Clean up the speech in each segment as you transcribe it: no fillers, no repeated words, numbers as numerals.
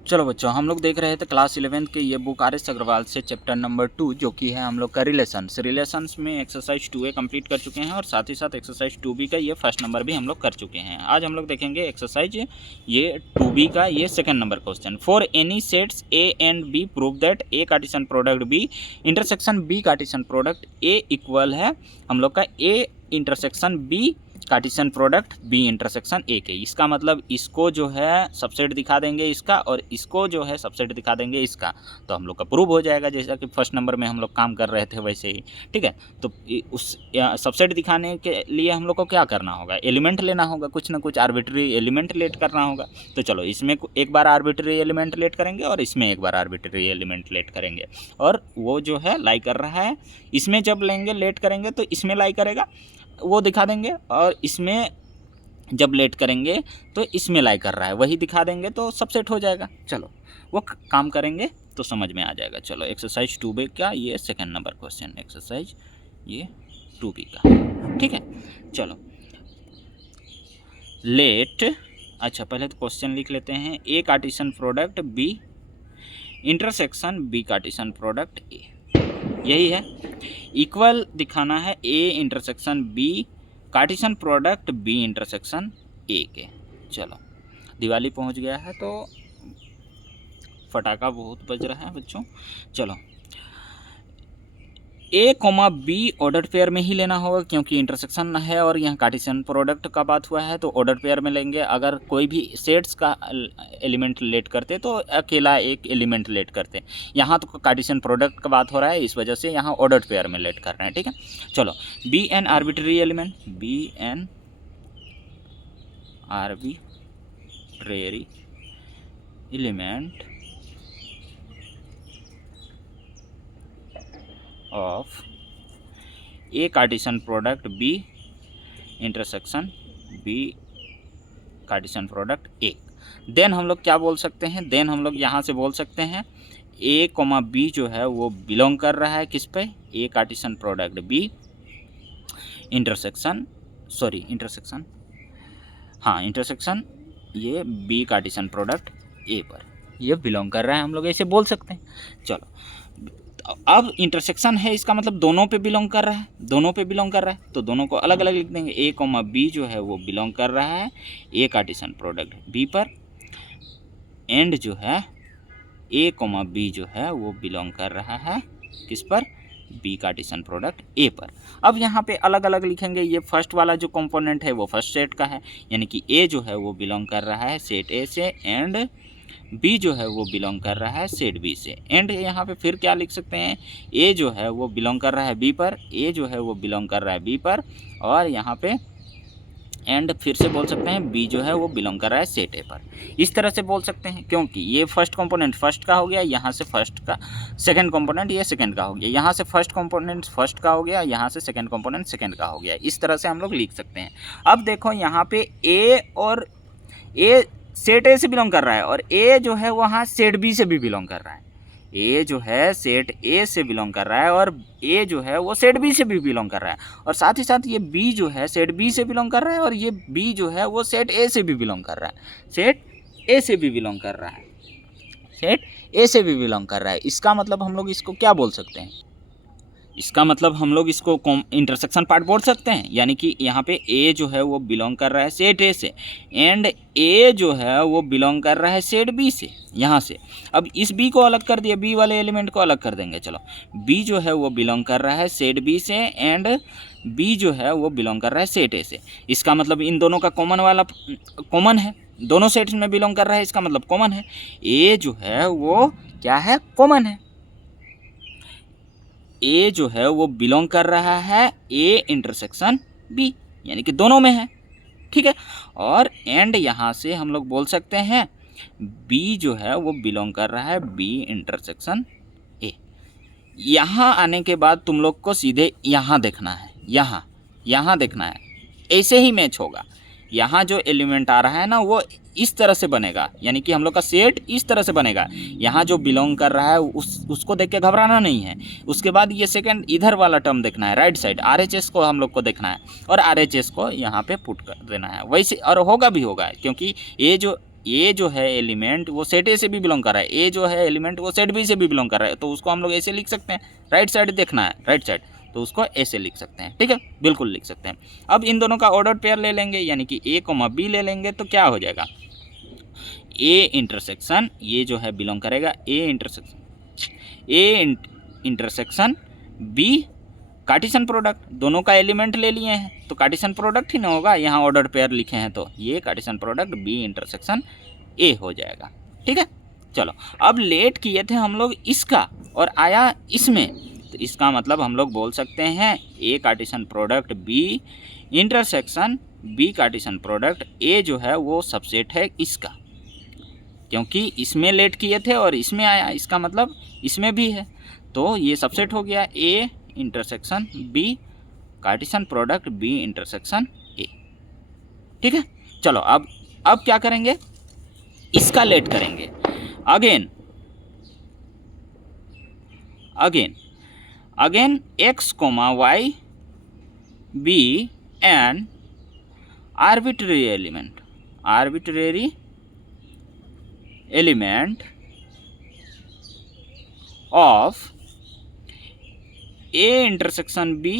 चलो बच्चों, हम लोग देख रहे थे क्लास 11th के ये बुक आर एस अग्रवाल से चैप्टर नंबर 2 जो कि है हम लोग का रिलेशंस में एक्सरसाइज 2A कंप्लीट कर चुके हैं और साथ ही साथ एक्सरसाइज 2B का ये फर्स्ट नंबर भी हम लोग कर चुके हैं। आज हम लोग देखेंगे एक्सरसाइज ये 2B का ये second number question. For any sets A and B prove that A Cartesian product B intersection B Cartesian product A equal है हम लोग का A intersection B Cartesian product B intersection A के। इसका मतलब इसको जो है सबसेट दिखा देंगे इसका और इसको जो है सबसेट दिखा देंगे इसका, तो हम लोग का प्रूव हो जाएगा, जैसा कि फर्स्ट नंबर में हम लोग काम कर रहे थे वैसे ही। ठीक है, तो उस सबसेट दिखाने के लिए हम लोग को क्या करना होगा, एलिमेंट लेना होगा, कुछ ना कुछ आर्बिट्री एलिमेंट लेट करना होगा। तो चलो इसमें एक बार आर्बिट्री एलिमेंट लेट करेंगे और इसमें एक बार आर्बिट्री एलिमेंट लेट करेंगे, और वो जो है लाई कर रहा है, इसमें जब लेंगे लेट करेंगे तो इसमें लाई करेगा, वो दिखा देंगे, और इसमें जब लेट करेंगे तो इसमें लाई कर रहा है वही दिखा देंगे, तो सबसेट हो जाएगा। चलो वो काम करेंगे तो समझ में आ जाएगा। चलो एक्सरसाइज 2B का ये सेकंड नंबर क्वेश्चन, एक्सरसाइज ये 2B का। ठीक है, चलो लेट, अच्छा पहले तो क्वेश्चन लिख लेते हैं। A Cartesian product B intersection B Cartesian product A, यही है। इक्वल दिखाना है A intersection B Cartesian product B intersection A के। चलो दिवाली पहुंच गया है तो फटाका बहुत बज रहा है बच्चों। चलो A, B ऑर्डर पेयर में ही लेना होगा क्योंकि इंटरसेक्शन है और यहाँ कार्टेशियन प्रोडक्ट का बात हुआ है, तो ऑर्डर पेयर में लेंगे। अगर कोई भी सेट्स का एलिमेंट लेट करते तो अकेला एक एलिमेंट लेट करते, यहाँ तो कार्टेशियन प्रोडक्ट का बात हो रहा है, इस वजह से यहाँ ऑर्डर पेयर में लेट कर रहे हैं। ठीक है, चलो B an arbitrary element, B an arbitrary element of A Cartesian product B intersection B Cartesian product A। Then हम लोग क्या बोल सकते हैं, देन हम लोग यहाँ से बोल सकते हैं A, B जो है वो बिलोंग कर रहा है किस पे, A Cartesian product B intersection intersection ये B कार्टेशियन प्रोडक्ट A पर ये बिलोंग कर रहा है, हम लोग ऐसे बोल सकते हैं। चलो अब इंटरसेक्शन है, इसका मतलब दोनों पे बिलोंग कर रहा है, दोनों पे बिलोंग कर रहा है, तो दोनों को अलग अलग लिख देंगे। A, B जो है वो बिलोंग कर रहा है A कार्टेशियन प्रोडक्ट B पर, एंड जो है A, B जो है वो बिलोंग कर रहा है किस पर, B कार्टेशियन प्रोडक्ट A पर। अब यहाँ पे अलग अलग लिखेंगे। ये फर्स्ट वाला जो कंपोनेंट है वो फर्स्ट सेट का है, यानी कि A जो है वो बिलोंग कर रहा है सेट A से, एंड B जो है वो बिलोंग कर रहा है सेट B से। एंड यहाँ पे फिर क्या लिख सकते हैं, A जो है वो बिलोंग कर रहा है B पर, A जो है वो बिलोंग कर रहा है B पर, और यहाँ पे एंड फिर से बोल सकते हैं B जो है वो बिलोंग कर रहा है सेट A पर। इस तरह से बोल सकते हैं क्योंकि ये फर्स्ट कंपोनेंट फर्स्ट का हो गया, यहाँ से फर्स्ट का सेकंड कंपोनेंट ये सेकंड का हो गया, यहाँ से फर्स्ट कंपोनेंट फर्स्ट का हो गया, यहाँ से सेकंड कंपोनेंट सेकंड का हो गया। इस तरह से हम लोग लिख सकते हैं। अब देखो यहाँ पे A और A सेट A से बिलोंग कर रहा है और A जो है वहाँ सेट B से भी बिलोंग कर रहा है। A जो है सेट A से बिलोंग कर रहा है और A जो है वो सेट B से भी बिलोंग कर रहा है, और साथ ही साथ ये B जो है सेट B से बिलोंग कर रहा है और ये B जो है वो सेट A से भी बिलोंग कर रहा है, सेट A से भी बिलोंग कर रहा है, सेट A से भी बिलोंग कर रहा है। इसका मतलब हम लोग इसको क्या बोल सकते हैं, इसका मतलब हम लोग इसको इंटरसेक्शन पार्ट बोल सकते हैं, यानी कि यहाँ पे A जो है वो बिलोंग कर रहा है सेट A से, एंड A जो है वो बिलोंग कर रहा है सेट B से, यहाँ से। अब इस B को अलग कर दिया, B वाले एलिमेंट को अलग कर देंगे। चलो B जो है वो बिलोंग कर रहा है सेट B से, एंड B जो है वो बिलोंग कर रहा है सेट A से। इसका मतलब इन दोनों का कॉमन है, दोनों सेट्स में बिलोंग कर रहा है, इसका मतलब कॉमन है। A जो है वो क्या है, कॉमन है। A जो है वो बिलोंग कर रहा है A इंटरसेक्शन B, यानी कि दोनों में है। ठीक है, और एंड यहाँ से हम लोग बोल सकते हैं B जो है वो बिलोंग कर रहा है B इंटरसेक्शन A। यहाँ आने के बाद तुम लोग को सीधे यहाँ देखना है, यहाँ देखना है, ऐसे ही मैच होगा। यहाँ जो एलिमेंट आ रहा है ना वो इस तरह से बनेगा, यानी कि हम लोग का सेट इस तरह से बनेगा। यहाँ जो बिलोंग कर रहा है उसको देख के घबराना नहीं है। उसके बाद ये सेकंड इधर वाला टर्म देखना है, राइट साइड RHS को हम लोग को देखना है और RHS को यहाँ पे पुट कर देना है वैसे, और होगा भी होगा क्योंकि ये जो ए जो है एलिमेंट वो सेट ए से भी बिलोंग कर रहा है, ए जो है एलिमेंट वो सेट बी से भी बिलोंग कर रहा है, तो उसको हम लोग ऐसे लिख सकते हैं, राइट साइड देखना है, राइट साइड, तो उसको ऐसे लिख सकते हैं, ठीक है, बिल्कुल लिख सकते हैं। अब इन दोनों का ऑर्डर पेयर ले लेंगे, यानी कि ए कोमा बी ले लेंगे, तो क्या हो जाएगा, ए इंटरसेक्शन ये जो है बिलोंग करेगा A intersection B Cartesian product, दोनों का एलिमेंट ले लिए हैं तो कार्टेशियन प्रोडक्ट ही ना होगा, यहाँ ऑर्डर पेयर लिखे हैं तो ये Cartesian product B intersection A हो जाएगा, ठीक है। चलो अब लेट किए थे हम लोग इसका और आया इसमें, तो इसका मतलब हम लोग बोल सकते हैं A Cartesian product B intersection B Cartesian product A जो है वो सबसेट है इसका, क्योंकि इसमें लेट किए थे और इसमें आया, इसका मतलब इसमें भी है, तो ये सबसेट हो गया A intersection B Cartesian product B intersection A, ठीक है। चलो अब क्या करेंगे, इसका लेट करेंगे, again x comma y B and arbitrary element of A intersection B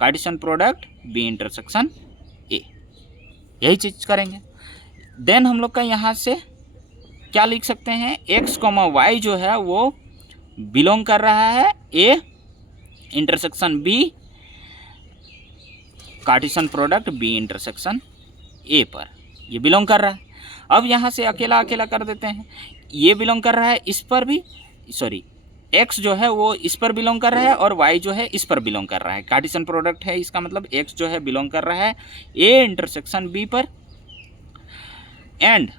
Cartesian product B intersection A, यही चीज करेंगे। देन हम लोग का यहाँ से क्या लिख सकते हैं, एक्स कोमा वाई जो है वो बिलोंग कर रहा है A intersection B Cartesian product B intersection A पर, ये बिलोंग कर रहा है। अब यहाँ से अकेला अकेला कर देते हैं, ये बिलोंग कर रहा है इस पर भी, सॉरी x जो है वो इस पर बिलोंग कर रहा है और y जो है इस पर बिलोंग कर रहा है, कार्टेशियन प्रोडक्ट है इसका मतलब x जो है बिलोंग कर रहा है a इंटरसेक्शन b पर, एंड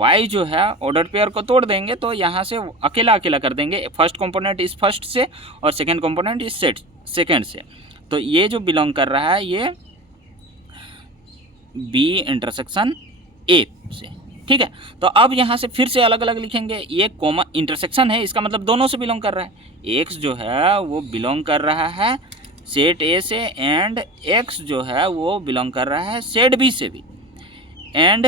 y जो है ऑर्डर पेयर को तोड़ देंगे तो यहाँ से अकेला अकेला कर देंगे, फर्स्ट कंपोनेंट इस फर्स्ट से और सेकंड कंपोनेंट इस सेकंड से, तो ये जो बिलोंग कर रहा है ये b इंटरसेक्शन a से, ठीक है। तो अब यहाँ से फिर से अलग अलग लिखेंगे, ये कॉमा इंटरसेक्शन है इसका मतलब दोनों से बिलोंग कर रहा है, x जो है वो बिलोंग कर रहा है सेट ए से एंड x जो है वो बिलोंग कर रहा है सेट बी से भी, एंड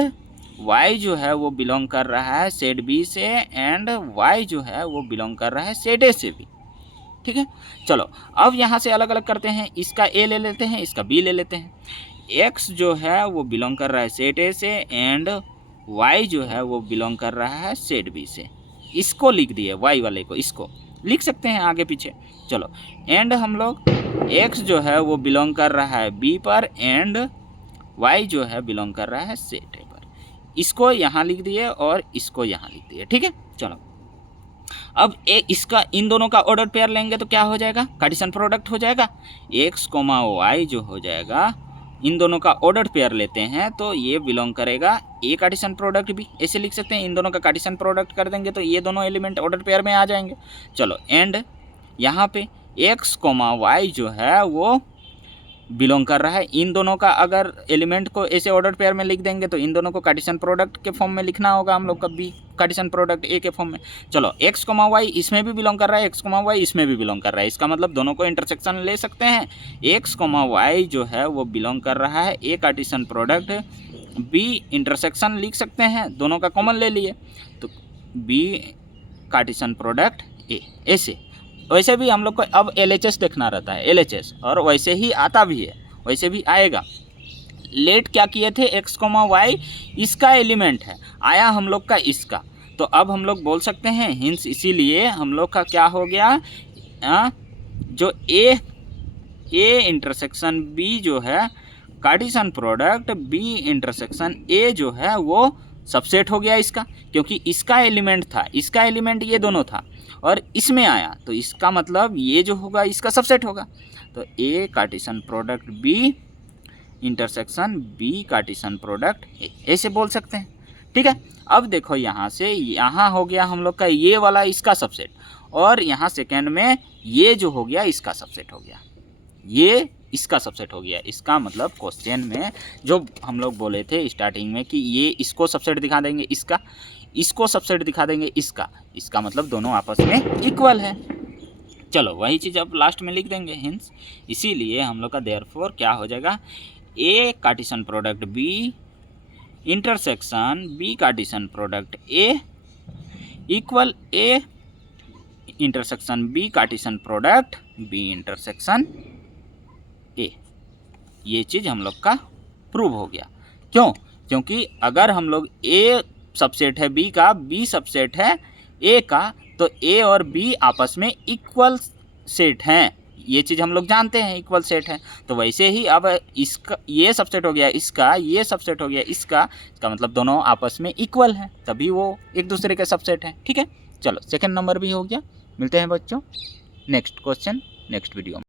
y जो है वो बिलोंग कर रहा है सेट बी से एंड y जो है वो बिलोंग कर रहा है सेट ए से भी, ठीक है। चलो अब यहाँ से अलग अलग करते हैं, इसका a ले लेते हैं, इसका b ले लेते हैं, x जो है वो बिलोंग कर रहा है सेट ए से एंड y जो है वो बिलोंग कर रहा है सेट बी से, इसको लिख दिए y वाले को, इसको लिख सकते हैं आगे पीछे। चलो एंड हम लोग x जो है वो बिलोंग कर रहा है b पर एंड y जो है बिलोंग कर रहा है सेट ए पर, इसको यहाँ लिख दिए और इसको यहाँ लिख दिए, ठीक है। चलो अब इसका इन दोनों का ऑर्डर पेयर लेंगे तो क्या हो जाएगा, कार्टेशियन प्रोडक्ट हो जाएगा, x कोमा y जो हो जाएगा, इन दोनों का ऑर्डर पेयर लेते हैं तो ये बिलोंग करेगा ए कार्टेशियन प्रोडक्ट भी, ऐसे लिख सकते हैं, इन दोनों का कार्टेशियन प्रोडक्ट कर देंगे तो ये दोनों एलिमेंट ऑर्डर पेयर में आ जाएंगे। चलो एंड यहाँ पे x कोमा वाई जो है वो बिलोंग कर रहा है, इन दोनों का अगर एलिमेंट को ऐसे ऑर्डर पेयर में लिख देंगे तो इन दोनों को कार्टेशियन प्रोडक्ट के फॉर्म में लिखना होगा हम लोग का बी कार्टेशियन प्रोडक्ट ए के फॉर्म में। चलो x कोमा वाई इसमें भी बिलोंग कर रहा है, x कोमा वाई इसमें भी बिलोंग कर रहा है, इसका मतलब दोनों को इंटरसेक्शन ले सकते हैं, x कोमा वाई जो है वो बिलोंग कर रहा है ए कार्टेशियन प्रोडक्ट बी इंटरसेक्शन लिख सकते हैं, दोनों का कॉमन ले लिए तो बी कार्टेशियन प्रोडक्ट ए, ऐसे। वैसे भी हम लोग को अब LHS देखना रहता है, LHS, और वैसे ही आता भी है, वैसे भी आएगा। लेट क्या किए थे, x कोमा वाई इसका एलिमेंट है, आया हम लोग का इसका, तो अब हम लोग बोल सकते हैं हिंस, इसीलिए हम लोग का क्या हो गया, जो ए इंटरसेक्शन बी जो है Cartesian product B intersection A जो है वो सबसेट हो गया इसका, क्योंकि इसका एलिमेंट था, इसका एलिमेंट ये दोनों था और इसमें आया तो इसका मतलब ये जो होगा इसका सबसेट होगा, तो A Cartesian product B intersection B Cartesian product A, ऐसे बोल सकते हैं, ठीक है। अब देखो यहाँ से यहाँ हो गया हम लोग का ये वाला इसका सबसेट, और यहाँ सेकेंड में ये जो हो गया इसका सबसेट हो गया, ये इसका सबसेट हो गया। इसका मतलब क्वेश्चन में जो हम लोग बोले थे स्टार्टिंग में कि ये इसको सबसेट दिखा देंगे, इसको सबसेट दिखा देंगे इसका मतलब दोनों आपस में इक्वल है। चलो वही चीज़ अब लास्ट में लिख देंगे हिंस, इसीलिए हम लोग का देयरफॉर क्या हो जाएगा, A Cartesian product B intersection B Cartesian product A equal A intersection B Cartesian product B intersection A. ये चीज़ हम लोग का प्रूव हो गया। क्यों? क्योंकि अगर हम लोग ए सबसेट है बी का, बी सबसेट है ए का, तो ए और बी आपस में इक्वल सेट हैं। ये चीज़ हम लोग जानते हैं, इक्वल सेट है। तो वैसे ही अब इसका ये सबसेट हो गया इसका, ये सबसेट हो गया इसका मतलब दोनों आपस में इक्वल हैं, तभी वो एक दूसरे के सबसेट हैं। ठीक है, चलो सेकंड नंबर भी हो गया। मिलते हैं बच्चों नेक्स्ट क्वेश्चन नेक्स्ट वीडियो में।